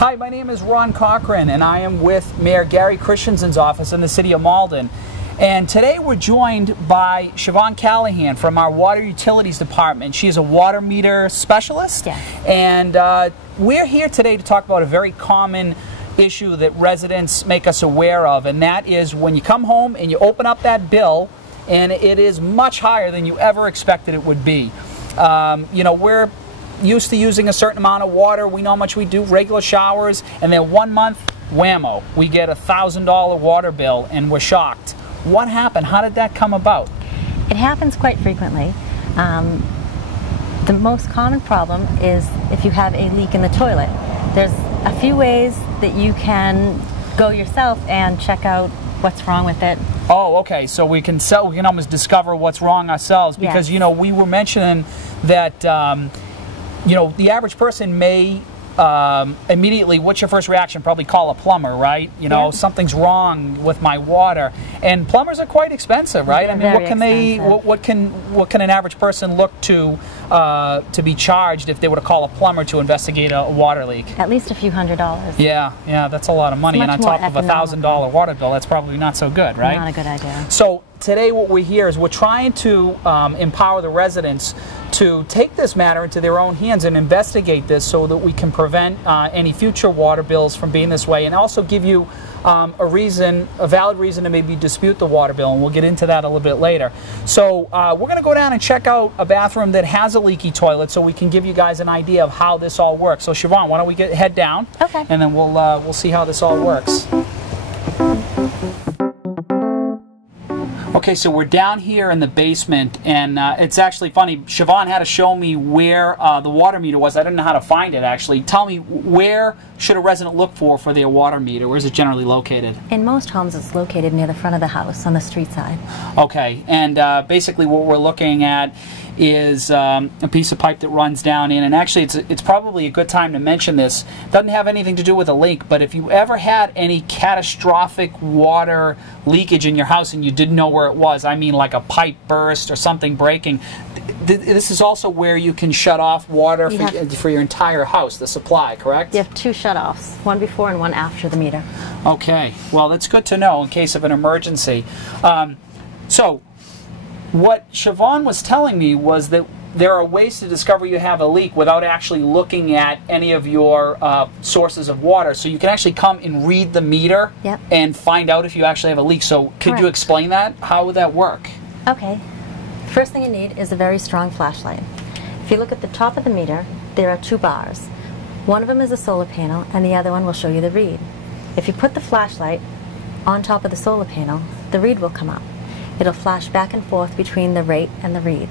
Hi, my name is Ron Cochran, and I am with Mayor Gary Christensen's office in the city of Malden. And today we're joined by Siobhan Callahan from our Water Utilities Department. She is a water meter specialist. Yeah. And we're here today to talk about a very common issue that residents make us aware of, and that is when you come home and you open up that bill and it is much higher than you ever expected it would be. You know, we're used to using a certain amount of water. We know how much we do, regular showers, and then 1 month, whammo, we get a $1,000 water bill and we're shocked. What happened? How did that come about? It happens quite frequently. The most common problem is if you have a leak in the toilet. There's a few ways that you can go yourself and check out what's wrong with it. Oh, okay. So we can almost discover what's wrong ourselves, because Yes. you know, we were mentioning that you know, the average person may immediately, what's your first reaction? Probably call a plumber, right? You know, Yeah. something's wrong with my water, and plumbers are quite expensive, right? They're I mean, what can very they? What can an average person look to be charged if they were to call a plumber to investigate a water leak? At least a few $100s. Yeah, that's a lot of money, and on much top more of a $1,000 water bill, that's probably not so good, right? Not a good idea. So today what we're here is we're trying to empower the residents to take this matter into their own hands and investigate this so that we can prevent any future water bills from being this way, and also give you a valid reason to maybe dispute the water bill, and we'll get into that a little bit later. So we're going to go down and check out a bathroom that has a leaky toilet so we can give you guys an idea of how this all works. So Siobhan, why don't we head down? Okay. And then we'll see how this all works. Okay, so we're down here in the basement, and it's actually funny. Siobhan had to show me where the water meter was. I didn't know how to find it, actually. Tell me, where should a resident look for their water meter? Where is it generally located? In most homes, it's located near the front of the house on the street side. Okay, and basically what we're looking at is a piece of pipe that runs down in, and actually it's probably a good time to mention this. It doesn't have anything to do with a leak, but if you ever had any catastrophic water leakage in your house and you didn't know where it was, I mean like a pipe burst or something breaking, this is also where you can shut off water for your entire house, the supply, correct? You have two shutoffs, one before and one after the meter. Okay, well that's good to know in case of an emergency. So what Siobhan was telling me was that there are ways to discover you have a leak without actually looking at any of your sources of water. So you can actually come and read the meter and find out if you actually have a leak. So could you explain that? How would that work? Okay. First thing you need is a very strong flashlight. If you look at the top of the meter, there are two bars. One of them is a solar panel, and the other one will show you the read. If you put the flashlight on top of the solar panel, the read will come up. It'll flash back and forth between the rate and the read.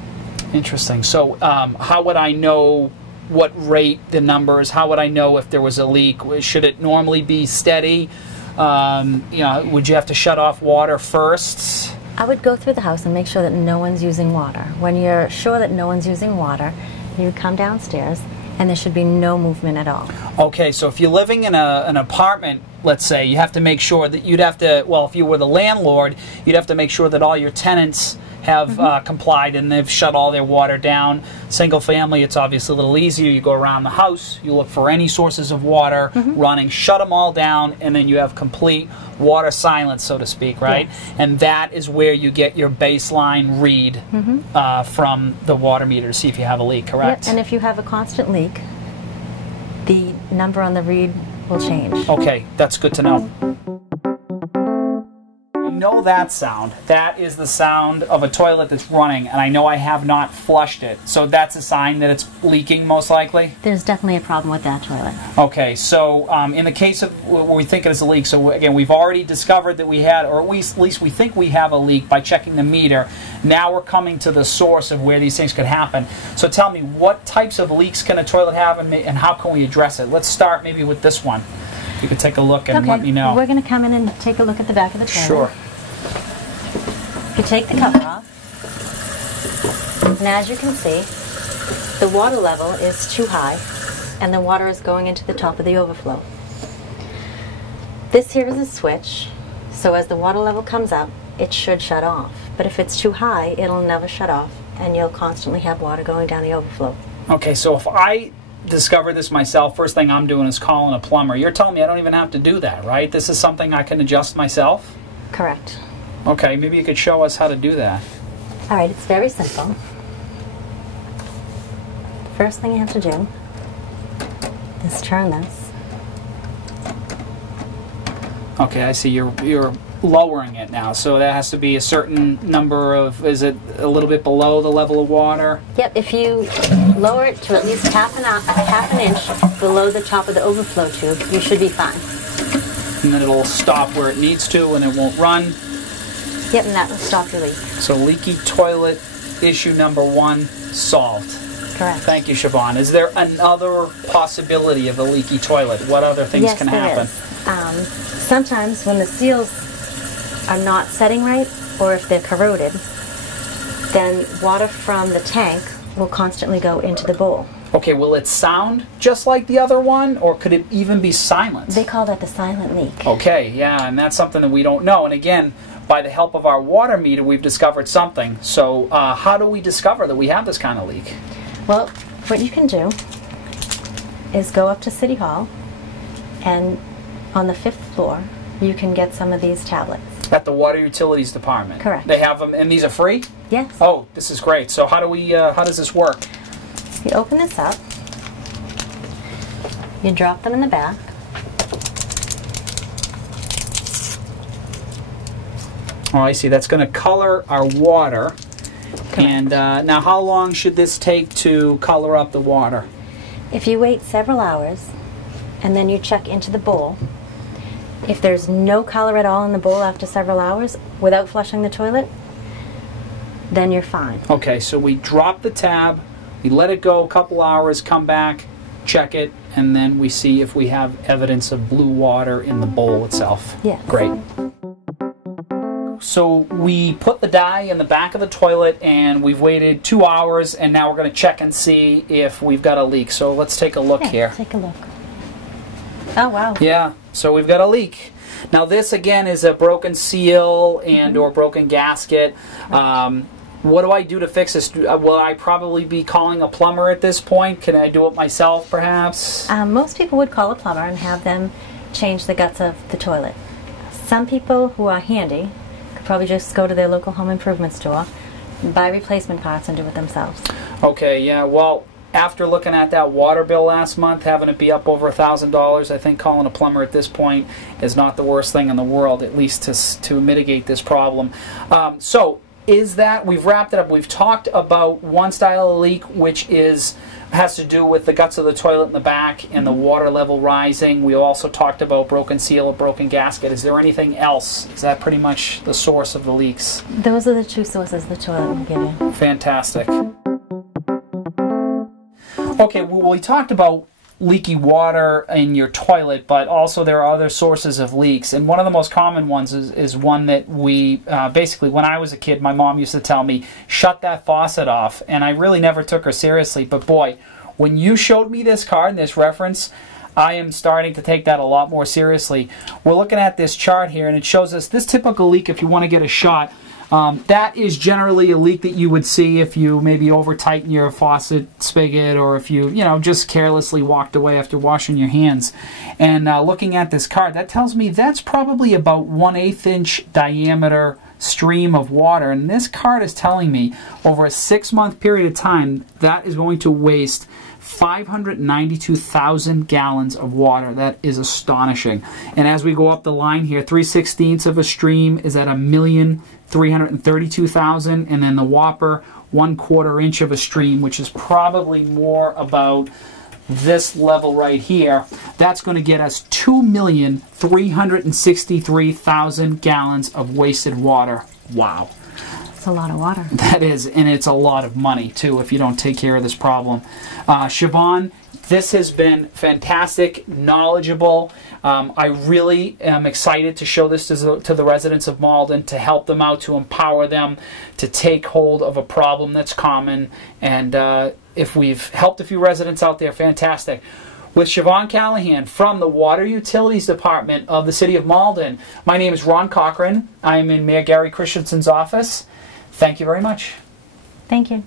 Interesting. So how would I know what rate the numbers? How would I know if there was a leak? Should it normally be steady? You know, would you have to shut off water first? I would go through the house and make sure that no one's using water. When you're sure that no one's using water, you would come downstairs and there should be no movement at all. Okay, so if you're living in an apartment, let's say, you have to make sure that you'd have to, well, if you were the landlord, you'd have to make sure that all your tenants have complied and they've shut all their water down. Single family, it's obviously a little easier. You go around the house, you look for any sources of water running, shut them all down, and then you have complete water silence, so to speak, right? Yes. And that is where you get your baseline read from the water meter to see if you have a leak, correct? Yep. And if you have a constant leak, the number on the read will change. Okay, that's good to know. I know that sound. That is the sound of a toilet that's running, and I know I have not flushed it. So that's a sign that it's leaking, most likely? There's definitely a problem with that toilet. Okay, so in the case of what we think is a leak, so again, we've already discovered that we had, or at least we think we have a leak by checking the meter. Now we're coming to the source of where these things could happen. So tell me, what types of leaks can a toilet have, and how can we address it? Let's start maybe with this one. If you could take a look and let me know. We're going to come in and take a look at the back of the toilet. Sure. You take the cover off, and as you can see, the water level is too high, and the water is going into the top of the overflow. This here is a switch, so as the water level comes up, it should shut off. But if it's too high, it'll never shut off, and you'll constantly have water going down the overflow. Okay, so if I discovered this myself, first thing I'm doing is calling a plumber. You're telling me I don't even have to do that, right? This is something I can adjust myself? Correct. Okay, maybe you could show us how to do that. All right, it's very simple. First thing you have to do is turn this. Okay, I see you're lowering it now, so that has to be a certain number of, is it a little bit below the level of water? Yep, if you lower it to at least half an inch below the top of the overflow tube, you should be fine. And then it'll stop where it needs to and it won't run. Yep, and that will stop your leak. So leaky toilet issue number 1 solved. Correct. Thank you, Siobhan. Is there another possibility of a leaky toilet? What other things can happen? There is. Sometimes when the seals are not setting right, or if they're corroded, then water from the tank will constantly go into the bowl. Okay, will it sound just like the other one, or could it even be silent? They call that the silent leak. Okay, yeah, and that's something that we don't know. And again, by the help of our water meter, we've discovered something. So how do we discover that we have this kind of leak? Well, what you can do is go up to City Hall, and on the 5th floor, you can get some of these tablets. At the Water Utilities Department? Correct. They have them, and these are free? Yes. Oh, this is great. So how do we? How does this work? You open this up, you drop them in the back, oh, I see. That's going to color our water. Correct. And now how long should this take to color up the water? If you wait several hours and then you check into the bowl, if there's no color at all in the bowl after several hours without flushing the toilet, then you're fine. Okay, so we drop the tab, we let it go a couple hours, come back, check it, and then we see if we have evidence of blue water in the bowl itself. Yes. Great. So we put the dye in the back of the toilet and we've waited 2 hours, and now we're going to check and see if we've got a leak. So let's take a look here. Take a look. Oh, wow. Yeah, so we've got a leak. Now this again is a broken seal and or broken gasket. What do I do to fix this? Will I probably be calling a plumber at this point? Can I do it myself perhaps? Most people would call a plumber and have them change the guts of the toilet. Some people who are handy could probably just go to their local home improvement store, buy replacement parts and do it themselves. Okay, yeah, well, after looking at that water bill last month, having it be up over $1,000, I think calling a plumber at this point is not the worst thing in the world, at least to mitigate this problem. So, is that, we've wrapped it up. We've talked about one style of leak, which has to do with the guts of the toilet in the back and the water level rising. We also talked about broken seal or broken gasket. Is there anything else? Is that pretty much the source of the leaks? Those are the two sources the toilet will give you. Fantastic. Okay, well, we talked about leaky water in your toilet, but also there are other sources of leaks. And one of the most common ones is one that we, basically, when I was a kid, my mom used to tell me, shut that faucet off. And I really never took her seriously. But boy, when you showed me this card and this reference, I am starting to take that a lot more seriously. We're looking at this chart here, and it shows us this typical leak if you want to get a shot. That is generally a leak that you would see if you maybe over-tighten your faucet spigot, or if you just carelessly walked away after washing your hands. And looking at this card, that tells me that's probably about 1/8 inch diameter stream of water. And this card is telling me over a 6-month period of time, that is going to waste 592,000 gallons of water. That is astonishing. And as we go up the line here, 3/16 of a stream is at 1,332,000, and then the whopper, 1/4 inch of a stream, which is probably more about this level right here. That's going to get us 2,363,000 gallons of wasted water. Wow. That's a lot of water. That is, and it's a lot of money, too, if you don't take care of this problem. Siobhan, this has been fantastic, knowledgeable. I really am excited to show this to the residents of Malden, to help them out, to empower them, to take hold of a problem that's common. And if we've helped a few residents out there, fantastic. With Siobhan Callahan from the Water Utilities Department of the City of Malden, my name is Ron Cochran. I'm in Mayor Gary Christensen's office. Thank you very much. Thank you.